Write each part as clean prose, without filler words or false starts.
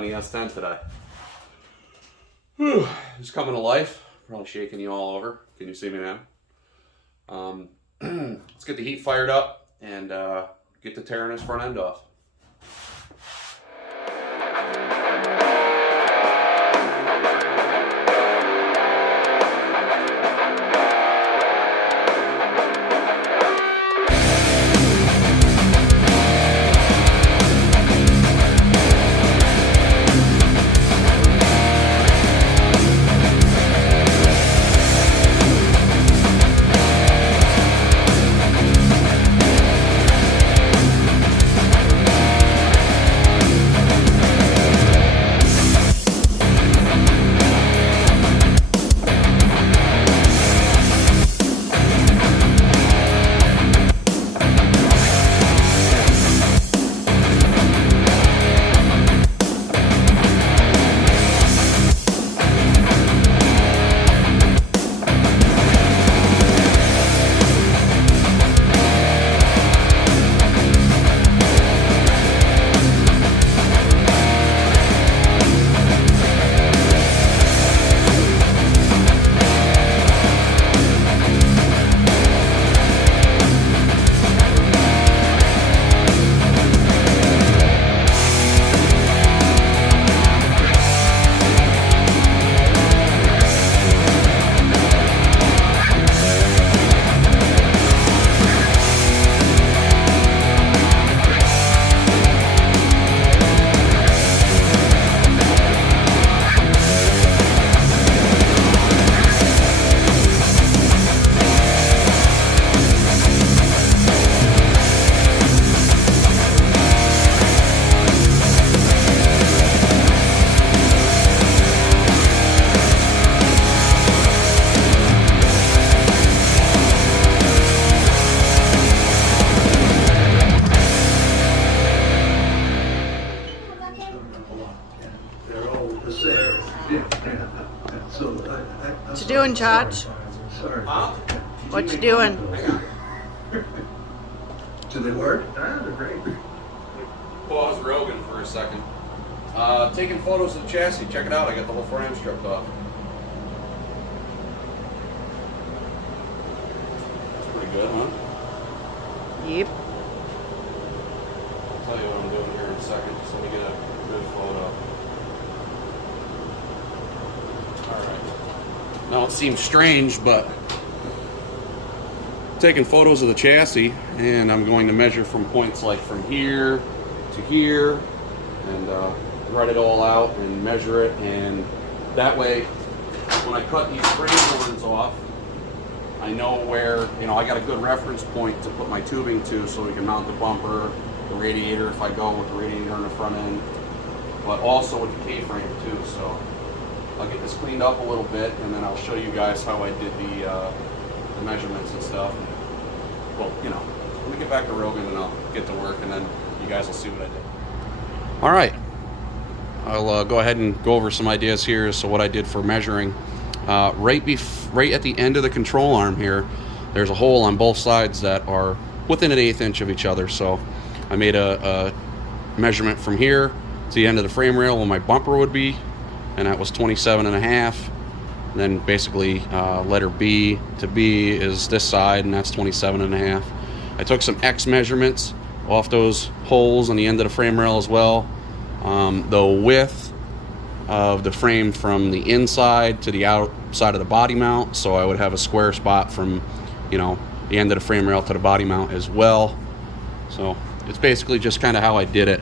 on the S10 today. Whew, it's coming to life. Probably shaking you all over. Can you see me now? Let's get the heat fired up and get to tearing this front end off. What you doing, Chach? Huh? What you doing? Do they work? Ah, they're great. Pause Rogan for a second. Taking photos of the chassis. Check it out. I got the whole frame stripped off. That's pretty good, huh? Yep. I'll tell you what I'm doing here in a second. Just let me get a good photo. Alright. Now it seems strange, but taking photos of the chassis, and I'm going to measure from points like from here to here, and write it all out and measure it, and that way when I cut these frame horns off, I know where, I got a good reference point to put my tubing to, so we can mount the bumper, the radiator if I go with the radiator on the front end, but also with the K-frame too. So I'll get this cleaned up a little bit, and then I'll show you guys how I did the measurements and stuff. Well, let me get back to Rogan and I'll get to work, and then you guys will see what I did. All right, I'll go ahead and go over some ideas here. So what I did for measuring, right at the end of the control arm here, there's a hole on both sides that are within 1/8 inch of each other. So I made a measurement from here to the end of the frame rail where my bumper would be, and that was 27.5. Then basically letter B to B is this side, and that's 27.5. I took some X measurements off those holes on the end of the frame rail as well. The width of the frame from the inside to the outside of the body mount, so I would have a square spot from the end of the frame rail to the body mount as well. So it's basically just kind of how I did it.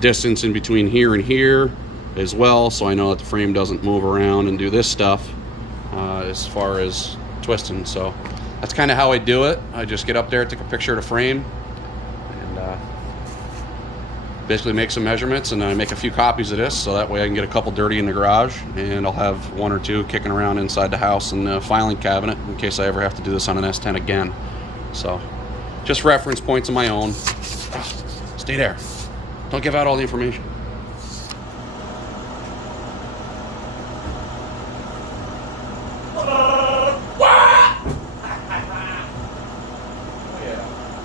Distance in between here and here as well, so I know that the frame doesn't move around and do this stuff as far as twisting. So that's kind of how I do it. I just get up there, take a picture of the frame, and basically make some measurements, and then I make a few copies of this, so that way I can get a couple dirty in the garage, and I'll have 1 or 2 kicking around inside the house in the filing cabinet in case I ever have to do this on an S10 again. So just reference points of my own. Stay there. Don't give out all the information.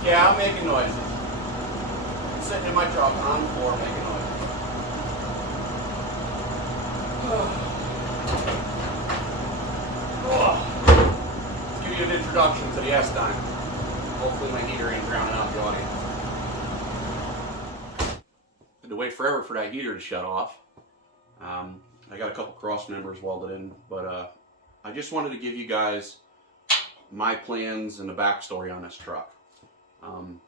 Yeah, I'm making noises. I'm sitting in my truck on the floor making noises. Let's give you an introduction to the S10. Hopefully my heater ain't drowning out the audience. Had to wait forever for that heater to shut off. I got a couple cross members welded in, but I just wanted to give you guys my plans and the backstory on this truck. And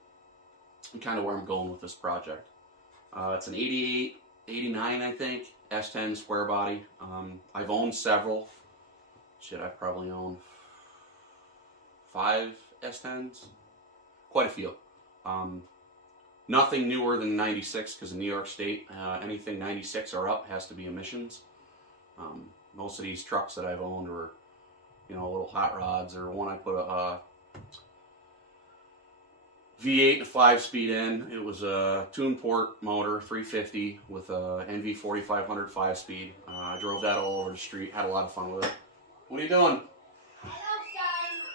kind of where I'm going with this project. It's an 88, 89, I think, S10 square body. I've owned several. Shit, I've probably owned 5 S10s. Quite a few. Nothing newer than 96, because in New York State, anything 96 or up has to be emissions. Most of these trucks that I've owned were, you know, little hot rods, or one I put a V8 and a 5-speed in. It was a tune port motor, 350 with a NV 4500 5-speed. I drove that all over the street, had a lot of fun with it. What are you doing?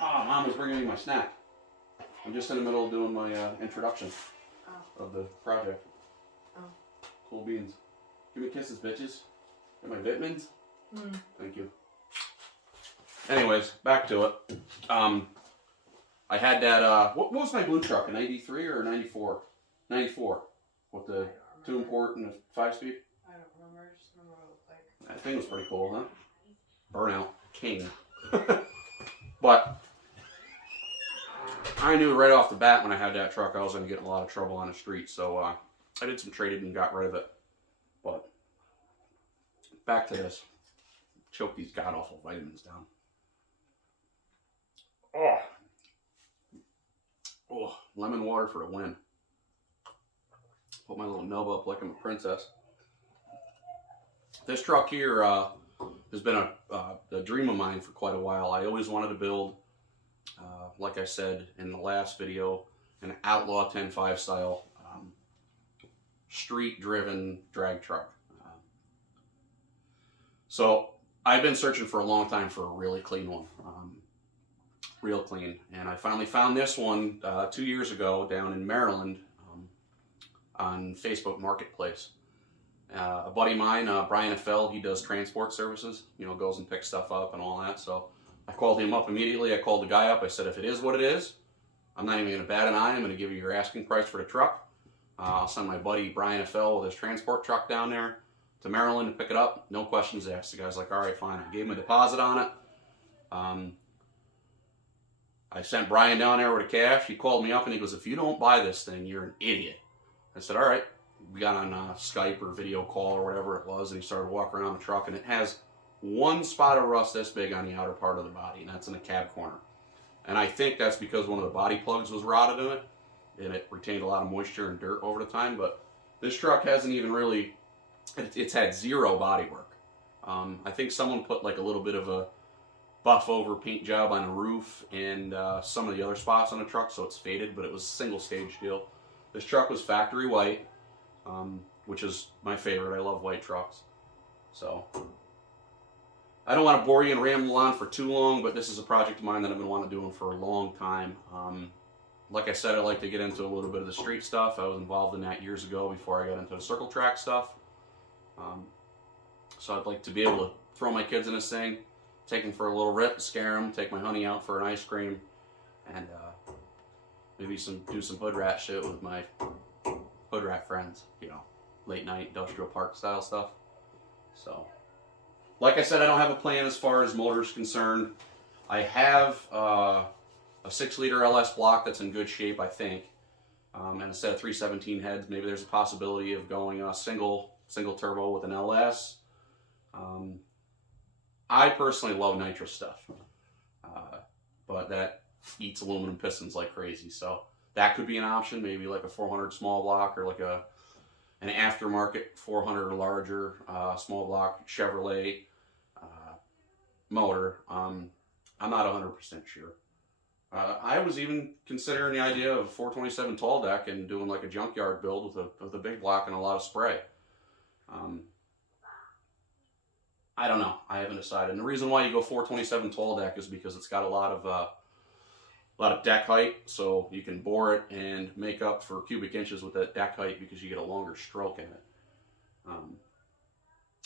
Oh, Mom was bringing me my snack. I'm just in the middle of doing my introduction of the project. Oh. Cool beans. Give me kisses, bitches. Get my vitamins? Thank you. Anyways, back to it. I had that, what was my blue truck, a 93 or a 94? 94. With the tune port and the 5-speed? I don't remember. I just remember what it looked like. That thing was pretty cool, huh? Burnout king. But I knew right off the bat when I had that truck I was going to get in a lot of trouble on the street, so I did some trading and got rid of it. But back to this. Choke these god-awful vitamins down. Oh, lemon water for the win. Put my little nub up like I'm a princess. This truck here has been a dream of mine for quite a while. I always wanted to build, like I said in the last video, an Outlaw 10.5 style street-driven drag truck. So I've been searching for a long time for a really clean one. Real clean. And I finally found this one 2 years ago down in Maryland on Facebook Marketplace. A buddy of mine, Brian F.L., he does transport services, you know, goes and picks stuff up and all that. So I called him up immediately. I called the guy up. I said, if it is what it is, I'm not even going to bat an eye. I'm going to give you your asking price for the truck. I'll send my buddy Brian F.L. with his transport truck down there to Maryland to pick it up. No questions asked. The guy's like, all right, fine. I gave him a deposit on it. I sent Brian down there with the cash. He called me up and he goes, if you don't buy this thing, you're an idiot. I said, all right. We got on Skype or video call or whatever it was, and he started walking around the truck, and it has one spot of rust this big on the outer part of the body, and that's in the cab corner. And I think that's because one of the body plugs was rotted in it, and it retained a lot of moisture and dirt over the time. But this truck hasn't even really, it's had zero body work. I think someone put like a little bit of a buff over paint job on the roof and some of the other spots on the truck, so it's faded, but it was a single stage deal. This truck was factory white, which is my favorite. I love white trucks. So I don't want to bore you and ramble on for too long, but this is a project of mine that I've been wanting to do for a long time. Like I said, I like to get into a little bit of the street stuff. I was involved in that years ago before I got into the circle track stuff. So I'd like to be able to throw my kids in this thing, take them for a little rip, scare them, take my honey out for an ice cream, and maybe do some hood rat shit with my hood rat friends, you know, late night industrial park style stuff. So, like I said, I don't have a plan as far as motors concerned. I have a 6-liter LS block that's in good shape, I think, and a set of 317 heads. Maybe there's a possibility of going a single turbo with an LS. I personally love nitrous stuff, but that eats aluminum pistons like crazy, so that could be an option. Maybe like a 400 small block, or like an aftermarket 400 or larger small block Chevrolet motor. I'm not 100% sure. I was even considering the idea of a 427 tall deck and doing like a junkyard build with a big block and a lot of spray. I don't know. I haven't decided. And the reason why you go 427 tall deck is because it's got a lot of deck height, so you can bore it and make up for cubic inches with that deck height because you get a longer stroke in it.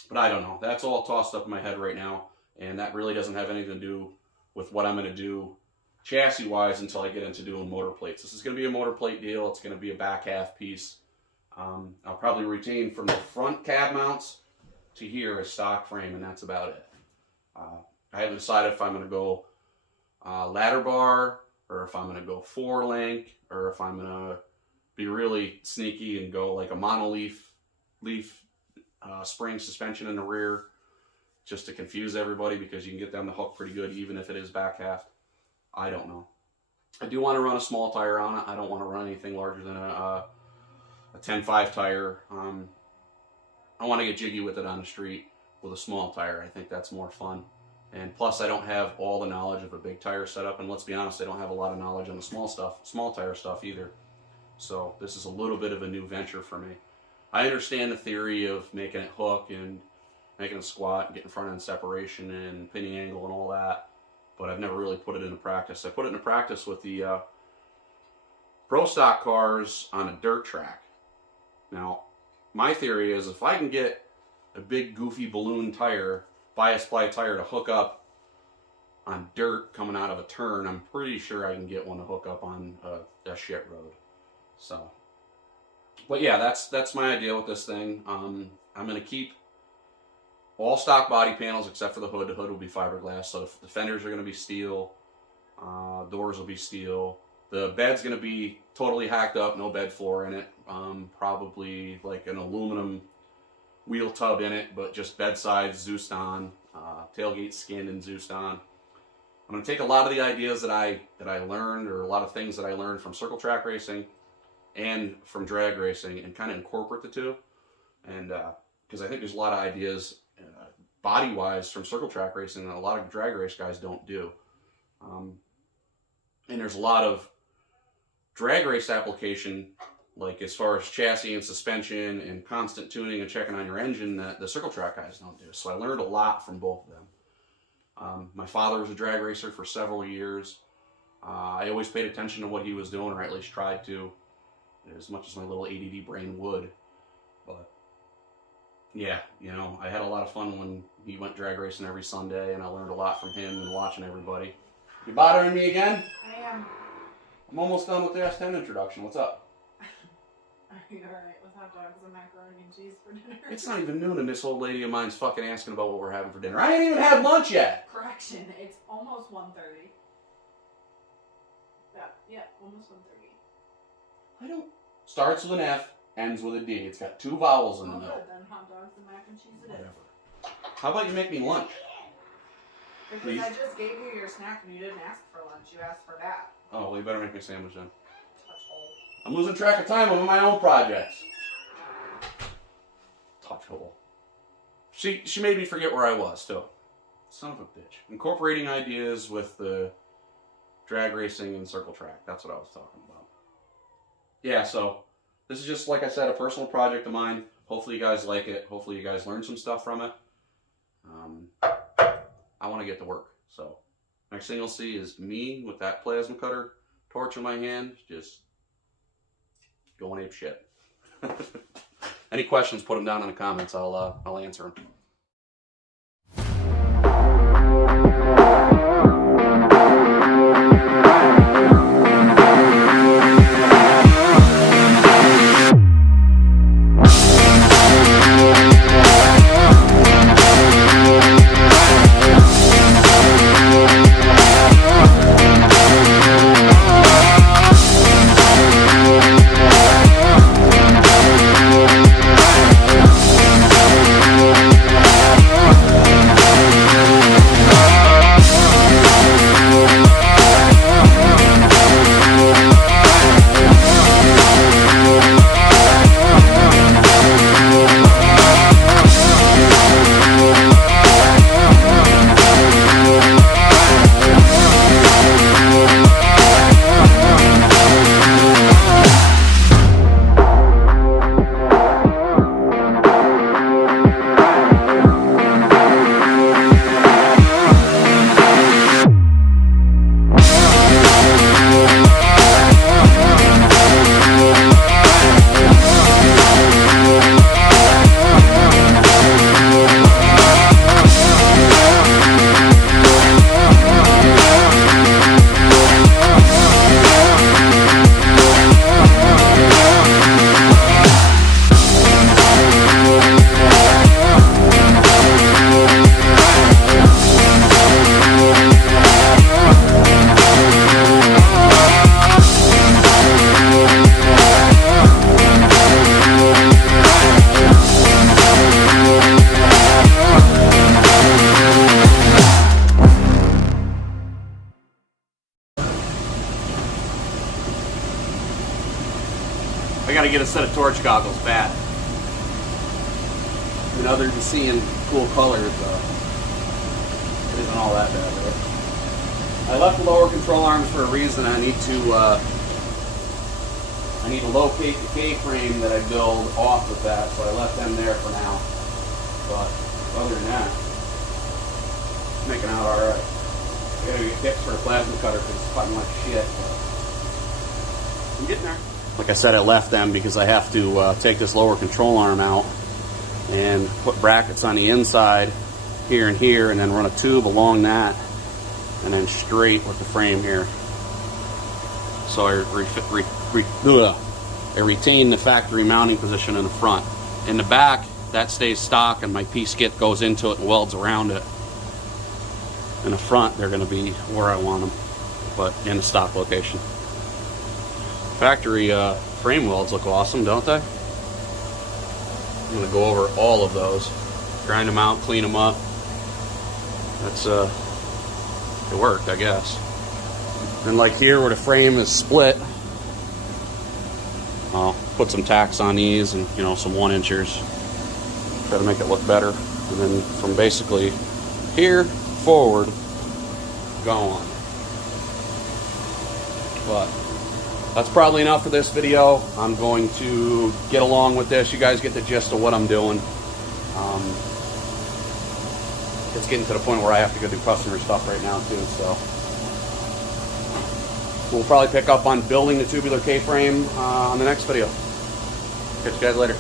But I don't know. That's all tossed up in my head right now, and that really doesn't have anything to do with what I'm going to do chassis-wise until I get into doing motor plates. This is going to be a motor plate deal. It's going to be a back half piece. I'll probably retain from the front cab mounts to here a stock frame, and that's about it. I haven't decided if I'm going to go ladder bar, or if I'm going to go 4-link, or if I'm going to be really sneaky and go like a monoleaf spring suspension in the rear, just to confuse everybody, because you can get them to hook pretty good even if it is back half. I don't know. I do want to run a small tire on it. I don't want to run anything larger than a 10.5 tire. I want to get jiggy with it on the street with a small tire. I think that's more fun. And plus, I don't have all the knowledge of a big tire setup, and let's be honest, I don't have a lot of knowledge on the small tire stuff either. So this is a little bit of a new venture for me. I understand the theory of making it hook and making it squat and getting front end separation and pinning angle and all that, but I've never really put it into practice. I put it into practice with the pro stock cars on a dirt track. Now, my theory is if I can get a big goofy balloon tire, bias ply tire, to hook up on dirt coming out of a turn, I'm pretty sure I can get one to hook up on a shit road. So, but yeah, that's my idea with this thing. I'm going to keep all stock body panels except for the hood. The hood will be fiberglass, so the fenders are going to be steel, doors will be steel. The bed's going to be totally hacked up, no bed floor in it, probably like an aluminum wheel tub in it, but just bed sides Zeused on, tailgate skinned and Zeused on. I'm going to take a lot of the ideas that I learned, or a lot of things that I learned from circle track racing and from drag racing, and kind of incorporate the two. And because I think there's a lot of ideas body-wise from circle track racing that a lot of drag race guys don't do. And there's a lot of drag race application, like as far as chassis and suspension and constant tuning and checking on your engine, that the circle track guys don't do. So I learned a lot from both of them. My father was a drag racer for several years. I always paid attention to what he was doing, or at least tried to, as much as my little ADD brain would. But yeah, you know, I had a lot of fun when he went drag racing every Sunday, and I learned a lot from him and watching everybody. You bothering me again? I am. I'm almost done with the S10 introduction. What's up? Are you alright with hot dogs and macaroni and cheese for dinner? It's not even noon, and this old lady of mine's fucking asking about what we're having for dinner. I ain't even had lunch yet. Correction, it's almost 1:30. Yeah, almost 1:30. I don't. Starts with an F, ends with a D. It's got 2 vowels in the middle. Good, then hot dogs and mac and cheese it is. Whatever. How about you make me lunch? Because Please? I just gave you your snack and you didn't ask for lunch. You asked for that. Oh, well, you better make me a sandwich then. Touchhole. I'm losing track of time. I'm on my own projects. Touchhole. She made me forget where I was, too. Son of a bitch. Incorporating ideas with the drag racing and circle track. That's what I was talking about. Yeah, so this is just, like I said, a personal project of mine. Hopefully you guys like it. Hopefully you guys learn some stuff from it. I want to get to work. So next thing you'll see is me with that plasma cutter torch in my hand, just going ape shit. Any questions, put them down in the comments. I'll answer them. to get a set of torch goggles bad. And other than seeing cool colors, it isn't all that bad, right? I left the lower control arms for a reason. I need to locate the K-frame that I build off of that, so I left them there for now. But other than that, it's making out all right. I gotta get tips for a plasma cutter because it's cutting like shit. But I'm getting there. Like I said, I left them because I have to take this lower control arm out and put brackets on the inside here and here, and then run a tube along that, and then straight with the frame here. So I retain the factory mounting position in the front. In the back, that stays stock, and my P-skit goes into it and welds around it. In the front, they're going to be where I want them, but in the stock location. Factory frame welds look awesome, don't they? I'm going to go over all of those, grind them out, clean them up. That's it worked, I guess. And like here where the frame is split, I'll put some tacks on these and, you know, some 1-inchers. Try to make it look better. And then from basically here forward, go on. But that's probably enough for this video. I'm going to get along with this. You guys get the gist of what I'm doing. It's getting to the point where I have to go do customer stuff right now too, so we'll probably pick up on building the tubular K-frame on the next video. Catch you guys later.